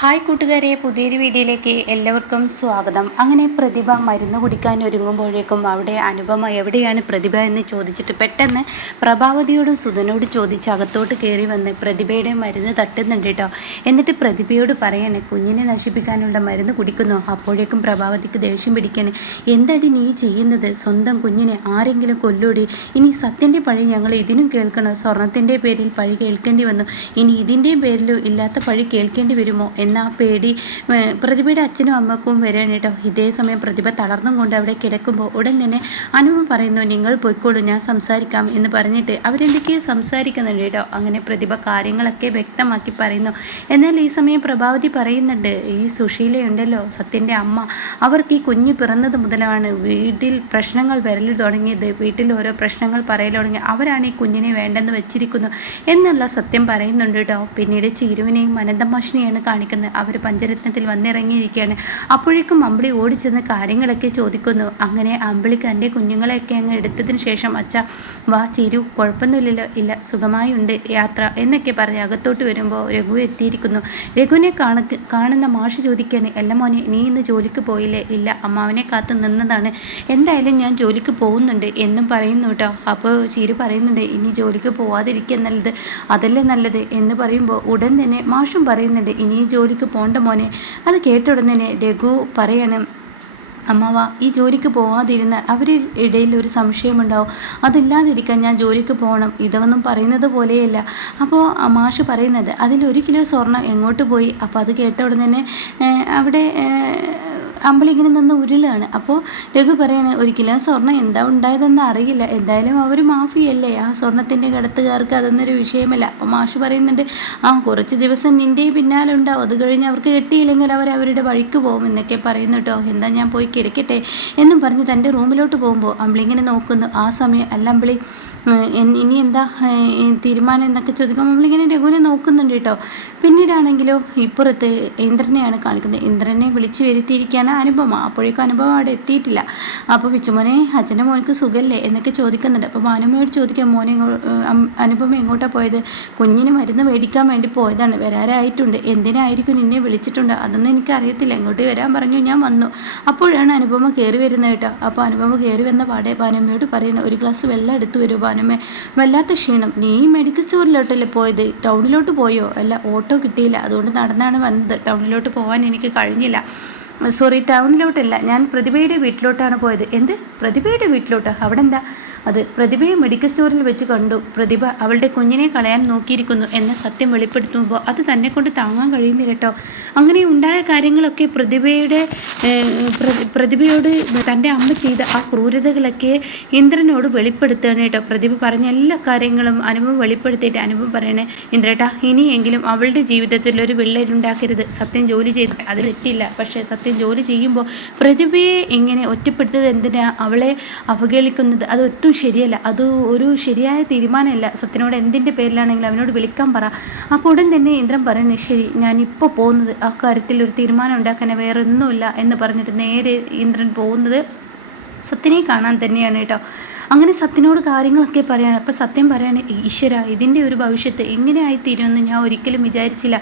Hi കൂട്ടുകാരെ, പുതിയൊരു വീഡിയോയിലേക്ക് എല്ലാവർക്കും സ്വാഗതം. അങ്ങനെ പ്രതിഭ മരുന്ന് കുടിക്കാൻ ഒരുങ്ങുമ്പോഴേക്കും അവിടെ അനുപമ എവിടെയാണ് പ്രതിഭ എന്ന് ചോദിച്ചിട്ട് പെട്ടെന്ന് പ്രഭാവതിയോടും സുധനോട് ചോദിച്ച് അകത്തോട്ട് കയറി വന്ന് പ്രതിഭയുടെ മരുന്ന് തട്ടുന്നുണ്ട് കേട്ടോ. എന്നിട്ട് പ്രതിഭയോട് പറയാണ്, കുഞ്ഞിനെ നശിപ്പിക്കാനുള്ള മരുന്ന് കുടിക്കുന്നു. അപ്പോഴേക്കും പ്രഭാവതിക്ക് ദേഷ്യം പിടിക്കാണ്. എന്താടി നീ ചെയ്യുന്നത്? സ്വന്തം കുഞ്ഞിനെ ആരെങ്കിലും കൊല്ലൂടി? ഇനി സത്യൻ്റെ പഴി ഞങ്ങൾ ഇതിനും കേൾക്കണം. സ്വർണത്തിൻ്റെ പേരിൽ പഴി കേൾക്കേണ്ടി വന്നു, ഇനി ഇതിൻ്റെയും പേരിലോ ഇല്ലാത്ത പഴി കേൾക്കേണ്ടി വരുമോ എന്നാ പേടി പ്രതിഭയുടെ അച്ഛനും അമ്മക്കും വരാണ് കേട്ടോ. ഇതേ സമയം പ്രതിഭ തളർന്നും കൊണ്ട് അവിടെ കിടക്കുമ്പോൾ ഉടൻ തന്നെ അനുപമ പറയുന്നു, നിങ്ങൾ പോയിക്കോളൂ, ഞാൻ സംസാരിക്കാം എന്ന് പറഞ്ഞിട്ട് അവരെന്തൊക്കെയോ സംസാരിക്കുന്നുണ്ട് കേട്ടോ. അങ്ങനെ പ്രതിഭ കാര്യങ്ങളൊക്കെ വ്യക്തമാക്കി പറയുന്നു. എന്നാൽ ഈ സമയം പ്രഭാവതി പറയുന്നുണ്ട്, ഈ സുശീലയുണ്ടല്ലോ സത്യൻ്റെ അമ്മ, അവർക്ക് ഈ കുഞ്ഞ് പിറന്നത് മുതലാണ് വീട്ടിൽ പ്രശ്നങ്ങൾ വരൽ തുടങ്ങിയത്, വീട്ടിൽ ഓരോ പ്രശ്നങ്ങൾ പറയൽ തുടങ്ങി, അവരാണ് ഈ കുഞ്ഞിനെ വേണ്ടെന്ന് വെച്ചിരിക്കുന്നു എന്നുള്ള സത്യം പറയുന്നുണ്ട് കേട്ടോ. പിന്നീട് ചീരുവിനെയും അനന്തമാഷിനെയാണ് കാണിക്കുന്നത്. അവർ പഞ്ചരത്നത്തിൽ വന്നിറങ്ങിയിരിക്കുകയാണ്. അപ്പോഴേക്കും അമ്പിളി ഓടിച്ചെന്ന് കാര്യങ്ങളൊക്കെ ചോദിക്കുന്നു. അങ്ങനെ അമ്പിളിക്ക് എൻ്റെ കുഞ്ഞുങ്ങളെയൊക്കെ അങ്ങ് എടുത്തതിന് ശേഷം, അച്ഛ വാ ചിരു, കുഴപ്പമൊന്നുമില്ലല്ലോ? ഇല്ല, സുഖമായി ഉണ്ട് യാത്ര എന്നൊക്കെ പറഞ്ഞ് അകത്തോട്ട് വരുമ്പോൾ രഘു എത്തിയിരിക്കുന്നു. രഘുവിനെ കാണുന്ന മാഷ് ചോദിക്കുകയാണ്, അല്ല മോനെ, നീ ഇന്ന് ജോലിക്ക് പോയില്ലേ? ഇല്ല, അമ്മാവനെ കാത്ത് നിന്നതാണ്, എന്തായാലും ഞാൻ ജോലിക്ക് പോകുന്നുണ്ട് എന്നും പറയുന്നു കേട്ടോ. അപ്പോൾ ചിരു പറയുന്നുണ്ട്, ഇനി ജോലിക്ക് പോവാതിരിക്കുക നല്ലത്, അതല്ലേ നല്ലത് എന്ന് പറയുമ്പോൾ ഉടൻ തന്നെ മാഷും പറയുന്നുണ്ട്, ഇനി ജോലിക്ക് പോകണ്ട മോനെ. അത് കേട്ട ഉടനെ രഘു പറയണം, അമ്മാവ, ഈ ജോലിക്ക് പോവാതിരുന്ന അവരുടെ ഇടയിൽ ഒരു സംശയമുണ്ടാവും, അതില്ലാതിരിക്കാൻ ഞാൻ ജോലിക്ക് പോകണം. ഇതൊന്നും പറയുന്നത് പോലെയല്ല. അപ്പോൾ മാഷ് പറയുന്നത്, അതിൽ 1 കിലോ സ്വർണം എങ്ങോട്ട് പോയി? അപ്പോൾ അത് കേട്ട ഉടനെ തന്നെ അവിടെ അമ്പിളി ഇങ്ങനെ നിന്ന് ഉരുളാണ്. അപ്പോൾ രഘു പറയാണ്, 1 കിലോ സ്വർണ്ണം എന്താ ഉണ്ടായതെന്ന് അറിയില്ല, എന്തായാലും അവർ മാഫിയല്ലേ, ആ സ്വർണത്തിൻ്റെ കടത്തുകാർക്ക് അതൊന്നൊരു വിഷയമല്ല. അപ്പോൾ മാഷ് പറയുന്നുണ്ട്, കുറച്ച് ദിവസം നിൻ്റെ പിന്നാലെ ഉണ്ടാവും, അത് കഴിഞ്ഞ് അവർക്ക് കിട്ടിയില്ലെങ്കിൽ അവരുടെ വഴിക്ക് പോകും എന്നൊക്കെ പറയുന്നു കേട്ടോ. എന്താ ഞാൻ പോയി കിടക്കട്ടെ എന്നും പറഞ്ഞ് തൻ്റെ റൂമിലോട്ട് പോകുമ്പോൾ അമ്പിളി ഇങ്ങനെ നോക്കുന്നു. ആ സമയം, അല്ല അമ്പിളി, ഇനി എന്താ തീരുമാനം എന്നൊക്കെ ചോദിക്കുമ്പോൾ നമ്മളിങ്ങനെ രഘുവിനെ നോക്കുന്നുണ്ട് കേട്ടോ. പിന്നീടാണെങ്കിലോ ഇപ്പുറത്ത് ഇന്ദ്രനെയാണ് കാണിക്കുന്നത്. ഇന്ദ്രനെ വിളിച്ച് വരുത്തിയിരിക്കുകയാണ് അനുപമ. അപ്പോഴേക്കും അനുപമ അവിടെ എത്തിയിട്ടില്ല. അപ്പോൾ പിച്ചുമോനെ, അച്ഛൻ്റെ മോനക്ക് സുഖമല്ലേ എന്നൊക്കെ ചോദിക്കുന്നുണ്ട്. അപ്പോൾ ഭാനുമയോട് ചോദിക്കാം, മോനെ അനുപമ എങ്ങോട്ടാണ് പോയത്? കുഞ്ഞിന് മരുന്ന് മേടിക്കാൻ വേണ്ടി പോയതാണ്, വരാറായിട്ടുണ്ട്. എന്തിനായിരിക്കും നിന്നെ വിളിച്ചിട്ടുണ്ട്? അതൊന്നും എനിക്കറിയത്തില്ല, ഇങ്ങോട്ട് വരാൻ പറഞ്ഞു, ഞാൻ വന്നു. അപ്പോഴാണ് അനുപമ കയറി വരുന്നത് കേട്ടോ. അപ്പോൾ അനുപമ കയറി വന്ന പാടെ ഭാനുമയോട് പറയുന്നത്, 1 ഗ്ലാസ് വെള്ളം എടുത്തു വരൂ ഭാനുമേ, വല്ലാത്ത ക്ഷീണം. നീ മെഡിക്കൽ സ്റ്റോറിലോട്ടല്ലേ പോയത്? ടൗണിലോട്ട് പോയോ? അല്ല, ഓട്ടോ കിട്ടിയില്ല, അതുകൊണ്ട് നടന്നാണ് വന്നത്, ടൗണിലോട്ട് പോകാൻ എനിക്ക് കഴിഞ്ഞില്ല. സോറി, ടൗണിലോട്ടല്ല, ഞാൻ പ്രതിഭയുടെ വീട്ടിലോട്ടാണ് പോയത്. എന്ത്? പ്രതിഭയുടെ വീട്ടിലോട്ട്? അവിടെ എന്താ? അത് പ്രതിഭയെ മെഡിക്കൽ സ്റ്റോറിൽ വെച്ച് കണ്ടു. പ്രതിഭ അവളുടെ കുഞ്ഞിനെ കളയാൻ നോക്കിയിരിക്കുന്നു എന്ന സത്യം വെളിപ്പെടുത്തുമ്പോൾ അത് തന്നെ കൊണ്ട് താങ്ങാൻ കഴിയുന്നില്ല കേട്ടോ. അങ്ങനെ ഉണ്ടായ കാര്യങ്ങളൊക്കെ പ്രതിഭയോട് തൻ്റെ അമ്മ ചെയ്ത ആ ക്രൂരതകളൊക്കെ ഇന്ദ്രനോട് വെളിപ്പെടുത്തുകയാണ് കേട്ടോ. പ്രതിഭ പറഞ്ഞ എല്ലാ കാര്യങ്ങളും അനുഭവം വെളിപ്പെടുത്തിയിട്ട് അനുഭവം പറയണേ, ഇന്ദ്രേട്ടാ, ഇനിയെങ്കിലും അവളുടെ ജീവിതത്തിൽ ഒരു വിള്ളലുണ്ടാക്കരുത്. സത്യം ജോലി ചെയ്ത് അത് തെറ്റില്ല, പക്ഷേ സത്യം ജോലി ചെയ്യുമ്പോൾ പ്രതിഭയെ ഇങ്ങനെ ഒറ്റപ്പെടുത്തത് എന്തിനാ? അവളെ അവഹേളിക്കുന്നത് അതൊട്ടും ശരിയല്ല, അത് ഒരു ശരിയായ തീരുമാനമല്ല. സത്യനോട് എന്തിൻ്റെ പേരിലാണെങ്കിലും അവനോട് വിളിക്കാൻ പറ. അപ്പോൾ ഉടൻ തന്നെ ഇന്ദ്രൻ പറയുന്നത്, ശരി, ഞാനിപ്പോൾ പോകുന്നത് ആ കാര്യത്തിൽ ഒരു തീരുമാനം ഉണ്ടാക്കാൻ, വേറെ ഒന്നുമില്ല എന്ന് പറഞ്ഞിട്ട് നേരെ ഇന്ദ്രൻ പോകുന്നത് സത്യനെ കാണാൻ തന്നെയാണ് കേട്ടോ. അങ്ങനെ സത്യനോട് കാര്യങ്ങളൊക്കെ പറയാണ്. അപ്പോൾ സത്യം പറയാണ്, ഈശ്വര, ഇതിൻ്റെ ഒരു ഭവിഷ്യത്ത് ഇങ്ങനെ ആയിത്തീരുമെന്ന് ഞാൻ ഒരിക്കലും വിചാരിച്ചില്ല.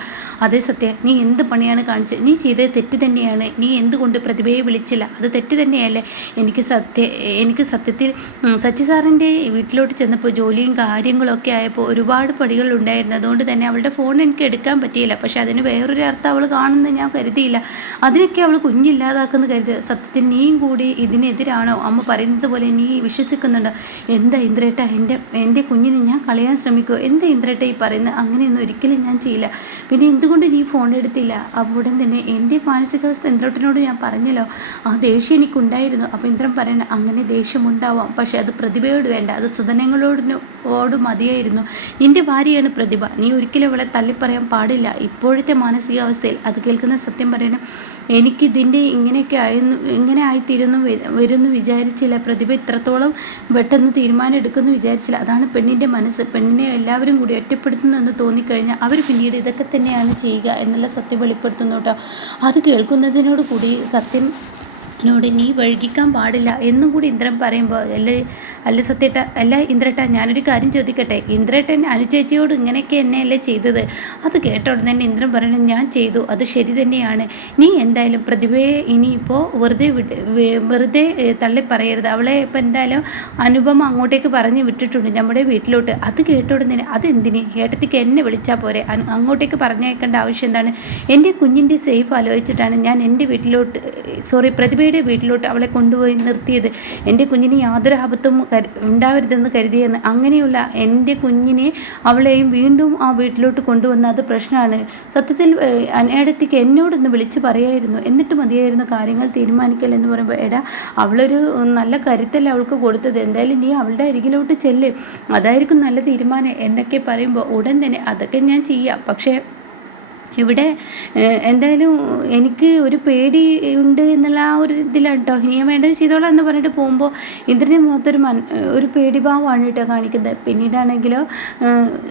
അതേ സത്യം, നീ എന്ത് പണിയാണ് കാണിച്ചത്? നീ ചെയ്തത് തെറ്റ് തന്നെയാണ്. നീ എന്തുകൊണ്ട് പ്രതിഭയെ വിളിച്ചില്ല? അത് തെറ്റ് തന്നെയല്ലേ? എനിക്ക് സത്യത്തിൽ സച്ചിസാറിൻ്റെ വീട്ടിലോട്ട് ചെന്നപ്പോൾ ജോലിയും കാര്യങ്ങളൊക്കെ ആയപ്പോൾ ഒരുപാട് പടികൾ ഉണ്ടായിരുന്നു, അതുകൊണ്ട് തന്നെ അവളുടെ ഫോൺ എനിക്ക് എടുക്കാൻ പറ്റിയില്ല. പക്ഷേ അതിന് വേറൊരു അർത്ഥം അവൾ കാണുന്നത് ഞാൻ കരുതിയില്ല. അതിനൊക്കെ അവൾ കുഞ്ഞില്ലാതാക്കുന്ന കരുതുക. സത്യത്തിൽ നീയും കൂടി ഇതിനെതിരാണോ? അമ്മ പറയുന്നത് പോലെ നീ വിശ്വസിക്കുന്നുണ്ട്? എന്താ ഇന്ദ്രേട്ട, എൻ്റെ കുഞ്ഞിനെ ഞാൻ കളയാൻ ശ്രമിക്കുമോ? എന്താ ഇന്ദ്രേട്ട ഈ പറയുന്നത്? അങ്ങനെയൊന്നും ഒരിക്കലും ഞാൻ ചെയ്യില്ല. പിന്നെ എന്തുകൊണ്ട് നീ ഫോൺ എടുത്തില്ല? അപ്പോൾ ഉടൻ തന്നെ എൻ്റെ മാനസികാവസ്ഥ ഇന്ദ്രേട്ടനോട് ഞാൻ പറഞ്ഞല്ലോ, ആ ദേഷ്യം എനിക്കുണ്ടായിരുന്നു. അപ്പോൾ ഇന്ദ്രൻ പറയണ, അങ്ങനെ ദേഷ്യമുണ്ടാവാം, പക്ഷേ അത് പ്രതിഭയോട് വേണ്ട, അത് സുധനങ്ങളോട് മതിയായിരുന്നു. നിൻ്റെ ഭാര്യയാണ് പ്രതിഭ, നീ ഒരിക്കലും അവളെ തള്ളിപ്പറയാൻ പാടില്ല. ഇപ്പോഴത്തെ മാനസികാവസ്ഥയിൽ അത് കേൾക്കുന്ന സത്യം പറയണം, എനിക്കിതിൻ്റെ ഇങ്ങനെ ആയിത്തീരുന്നു വരുമെന്ന് വിചാരിച്ചില്ല. പ്രതിഭ ഇത്രത്തോളം പെട്ടെന്ന് തീരുമാനം എടുക്കുമെന്ന് വിചാരിച്ചില്ല. അതാണ് പെണ്ണിൻ്റെ മനസ്സ്. പെണ്ണിനെ എല്ലാവരും കൂടി ഒറ്റപ്പെടുത്തുന്നതെന്ന് തോന്നിക്കഴിഞ്ഞാൽ അവർ പിന്നീട് ഇതൊക്കെ തന്നെയാണ് ചെയ്യുക എന്നുള്ള സത്യം വെളിപ്പെടുത്തുന്നു കേട്ടോ. അത് കേൾക്കുന്നതിനോട് കൂടി സത്യം എന്നോട് നീ വഴുകിക്കാൻ പാടില്ല എന്നും കൂടി ഇന്ദ്രൻ പറയുമ്പോൾ അല്ല സത്യേട്ട അല്ല ഇന്ദ്രേട്ട ഞാനൊരു കാര്യം ചോദിക്കട്ടെ, ഇന്ദ്രേട്ടൻ അനുചേച്ചിയോട് ഇങ്ങനെയൊക്കെ എന്നെയല്ലേ ചെയ്തത്? അത് കേട്ട ഉടനെ തന്നെ ഇന്ദ്രൻ പറയണം ഞാൻ ചെയ്തു, അത് ശരി തന്നെയാണ്. നീ എന്തായാലും പ്രതിഭയെ ഇനിയിപ്പോൾ വെറുതെ തള്ളി പറയരുത്. അവളെ ഇപ്പം എന്തായാലും അനുപമ അങ്ങോട്ടേക്ക് പറഞ്ഞു വിട്ടിട്ടുണ്ട് നമ്മുടെ വീട്ടിലോട്ട്. അത് കേട്ട ഉടനെ അതെന്തിന് ഏട്ടത്തിക്ക് എന്നെ വിളിച്ചാൽ പോരെ, അങ്ങോട്ടേക്ക് പറഞ്ഞേക്കേണ്ട ആവശ്യം എന്താണ്? എൻ്റെ കുഞ്ഞിൻ്റെ സേഫ് ആലോചിച്ചിട്ടാണ് ഞാൻ എൻ്റെ വീട്ടിലോട്ട് പ്രതിഭയുടെ വീട്ടിലോട്ട് അവളെ കൊണ്ടുപോയി നിർത്തിയത്. എൻ്റെ കുഞ്ഞിന് യാതൊരു ആപത്തും ഉണ്ടാവരുതെന്ന് കരുതിയെന്ന്. അങ്ങനെയുള്ള എൻ്റെ കുഞ്ഞിനെ അവളെയും വീണ്ടും ആ വീട്ടിലോട്ട് കൊണ്ടുവന്ന അത് പ്രശ്നമാണ്. സത്യത്തിൽ ഏടത്തിക്ക് എന്നോടൊന്ന് വിളിച്ച് പറയായിരുന്നു, എന്നിട്ട് മതിയായിരുന്നു കാര്യങ്ങൾ തീരുമാനിക്കൽ എന്ന് പറയുമ്പോൾ എടാ അവളൊരു നല്ല കരുത്തല്ല അവൾക്ക് കൊടുത്തത്, എന്തായാലും നീ അവളുടെ അരികിലോട്ട് ചെല്ല്, അതായിരിക്കും നല്ല തീരുമാനം എന്നൊക്കെ പറയുമ്പോൾ ഉടൻ തന്നെ അതൊക്കെ ഞാൻ ചെയ്യാം, പക്ഷേ ഇവിടെ എന്തായാലും എനിക്ക് ഒരു പേടി ഉണ്ട് എന്നുള്ള ആ ഒരു ഇതിലാണ് കേട്ടോ. ഇനിയും വേണ്ടത് ചെയ്തോളാം എന്ന് പറഞ്ഞിട്ട് പോകുമ്പോൾ ഇതിൻ്റെ മുഖത്തൊരു ഒരു പേടിഭാവമാണ് കേട്ടോ കാണിക്കുന്നത്. പിന്നീടാണെങ്കിലോ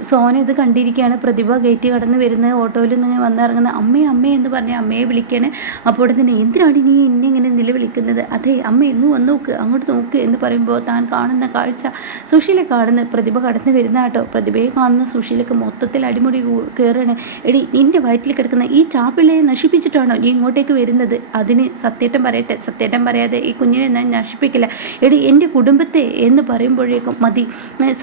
സോന ഇത് കണ്ടിരിക്കുകയാണ്. പ്രതിഭ ഗേറ്റ് കടന്ന് വരുന്നത്, ഓട്ടോയിൽ നിന്ന് വന്നിറങ്ങുന്ന അമ്മേ അമ്മേ എന്ന് പറഞ്ഞ് അമ്മയെ വിളിക്കുകയാണ്. അപ്പോൾ തന്നെ എന്തിനാണ് നീ എന്നെ ഇങ്ങനെ നിലവിളിക്കുന്നത്? അതെ അമ്മ ഇന്ന് വന്ന് നോക്ക്, അങ്ങോട്ട് നോക്ക് എന്ന് പറയുമ്പോൾ താൻ കാണുന്ന കാഴ്ച സുശീല കാണുന്ന പ്രതിഭ കടന്ന് വരുന്ന കേട്ടോ. പ്രതിഭയെ കാണുന്ന സുശീലക്ക് മൊത്തത്തിൽ അടിമുടി കയറുകയാണ്. എടി നിൻ്റെ വയറ്റിൽ കിടക്കുന്ന ഈ ചാപ്പിള്ളയെ നശിപ്പിച്ചിട്ടാണോ നീ ഇങ്ങോട്ടേക്ക് വരുന്നത്? അതിന് സത്യേട്ടൻ പറയട്ടെ, സത്യേട്ടൻ പറയാതെ ഈ കുഞ്ഞിനെ ഞാൻ നശിപ്പിക്കില്ല. എടി എൻ്റെ കുടുംബത്തെ എന്ന് പറയുമ്പോഴേക്കും മതി,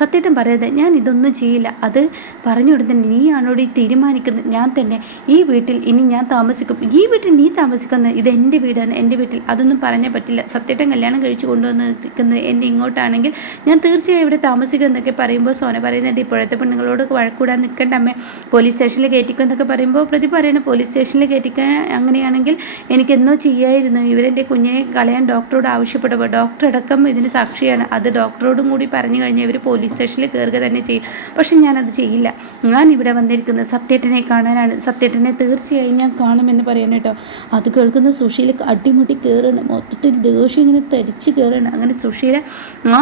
സത്യേട്ടൻ പറയാതെ ഞാൻ ഇതൊന്നും ചെയ്യില്ല. അത് പറഞ്ഞുകൊടുത്ത് നീയാണോട് ഈ തീരുമാനിക്കുന്നത്? ഞാൻ തന്നെ ഈ വീട്ടിൽ ഇനി ഞാൻ താമസിക്കും. ഈ വീട്ടിൽ നീ താമസിക്കുന്നത്, ഇത് എൻ്റെ വീടാണ്, എൻ്റെ വീട്ടിൽ അതൊന്നും പറഞ്ഞാൽ പറ്റില്ല. സത്യേട്ടൻ കല്യാണം കഴിച്ച് കൊണ്ടുവന്ന് നിൽക്കുന്നത് എന്നെ ഇങ്ങോട്ടാണെങ്കിൽ ഞാൻ തീർച്ചയായും ഇവിടെ താമസിക്കും എന്നൊക്കെ പറയുമ്പോൾ സോന പറയുന്നുണ്ട് ഇപ്പോഴത്തെ പെണ്ണുങ്ങളോട് വഴക്കൂടാൻ നിൽക്കേണ്ട അമ്മേ, പോലീസ് സ്റ്റേഷനിൽ കയറ്റിക്കും എന്നൊക്കെ പറയുമ്പോൾ പ്രതി പറയണ പോലീസ് സ്റ്റേഷനിൽ കയറ്റിക്കാൻ അങ്ങനെയാണെങ്കിൽ എനിക്കെന്നോ ചെയ്യായിരുന്നു. ഇവരെൻ്റെ കുഞ്ഞിനെ കളയാൻ ഡോക്ടറോട് ആവശ്യപ്പെട്ടപ്പോൾ ഡോക്ടർ അടക്കം ഇതിന് സാക്ഷിയാണ്. അത് ഡോക്ടറോടും കൂടി പറഞ്ഞു കഴിഞ്ഞാൽ ഇവർ പോലീസ് സ്റ്റേഷനിൽ കയറുക തന്നെ ചെയ്യും. പക്ഷെ ഞാനത് ചെയ്യില്ല. ഞാൻ ഇവിടെ വന്നിരിക്കുന്നത് സത്യേട്ടനെ കാണാനാണ്. സത്യേട്ടനെ തീർച്ചയായും ഞാൻ കാണുമെന്ന് പറയണം കേട്ടോ. അത് കേൾക്കുന്ന സുശീല അടിമുട്ടി കയറണം, മൊത്തത്തിൽ ദേഷ്യം ഇങ്ങനെ തരിച്ച് കയറണം. അങ്ങനെ സുശീല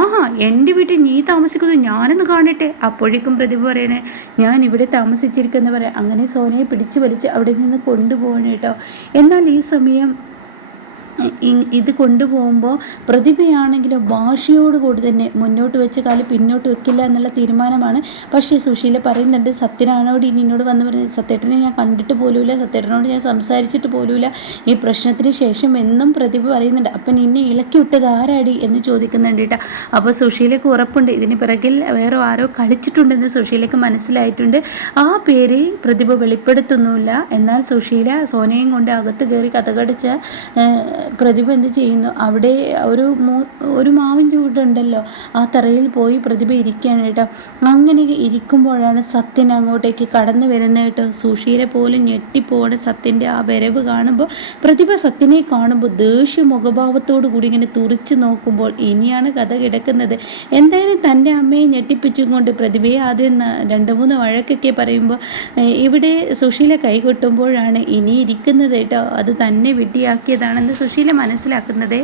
ആഹാ എൻ്റെ വീട്ടിൽ നീ താമസിക്കുന്നു, ഞാനൊന്ന് കാണട്ടെ. അപ്പോഴേക്കും പ്രതിഭ പറയണേ ഞാൻ ഇവിടെ താമസിച്ചിരിക്കുന്ന പറയാം. അങ്ങനെ സോനയെ പിടിച്ചു വലിച്ച് അവിടെ നിന്ന് കൊണ്ടുപോകണം കേട്ടോ. എന്നാൽ ഈ സമയം ഇത് കൊണ്ടുപോകുമ്പോൾ പ്രതിഭയാണെങ്കിലും വാശിയോടുകൂടി തന്നെ മുന്നോട്ട് വെച്ച കാലം പിന്നോട്ട് വെക്കില്ല എന്നുള്ള തീരുമാനമാണ്. പക്ഷേ സുശീല പറയുന്നുണ്ട് സത്യനാണോട് ഇനി എന്നോട് വന്ന് പറയുന്നത്, സത്യേട്ടനെ ഞാൻ കണ്ടിട്ട് പോലുമില്ല, സത്യേട്ടനോട് ഞാൻ സംസാരിച്ചിട്ട് പോലുമില്ല, ഈ പ്രശ്നത്തിന് ശേഷം എന്നും പ്രതിഭ പറയുന്നുണ്ട്. അപ്പം നിന്നെ ഇളക്കി വിട്ടത് ആരാടി എന്ന് ചോദിക്കുന്നുണ്ട് കേട്ടോ. അപ്പോൾ സുശീലയ്ക്ക് ഉറപ്പുണ്ട് ഇതിന് പിറകിൽ വേറെ ആരോ കളിച്ചിട്ടുണ്ടെന്ന് സുശീലയ്ക്ക് മനസ്സിലായിട്ടുണ്ട്. ആ പേര് പ്രതിഭ വെളിപ്പെടുത്തുന്നില്ല. എന്നാൽ സുശീല സോനയും കൊണ്ട് അകത്ത് കയറി കഥകടിച്ച പ്രതിഭ എന്ത് ചെയ്യുന്നു, അവിടെ ഒരു മാവിൻ ചൂടുണ്ടല്ലോ, ആ തറയിൽ പോയി പ്രതിഭ ഇരിക്കുകയാണ് കേട്ടോ. അങ്ങനെ ഇരിക്കുമ്പോഴാണ് സത്യൻ അങ്ങോട്ടേക്ക് കടന്നു വരുന്നത് കേട്ടോ. സുശീല പോലും ഞെട്ടിപ്പോണ് സത്യൻ്റെ ആ വരവ് കാണുമ്പോൾ. പ്രതിഭ സത്യനെ കാണുമ്പോൾ ദേഷ്യ മുഖഭാവത്തോടു കൂടി ഇങ്ങനെ തുറിച്ച് നോക്കുമ്പോൾ ഇനിയാണ് കഥ കിടക്കുന്നത്. എന്തായാലും തൻ്റെ അമ്മയെ ഞെട്ടിപ്പിച്ചും കൊണ്ട് പ്രതിഭയെ ആദ്യം 2-3 വഴക്കൊക്കെ പറയുമ്പോൾ ഇവിടെ സുശീല കൈകൊട്ടുമ്പോഴാണ് ഇനി ഇരിക്കുന്നത് കേട്ടോ. അത് തന്നെ വിഡ്ഢിയാക്കിയതാണെന്ന് സുശീല മനസ്സിലാക്കുന്നത്.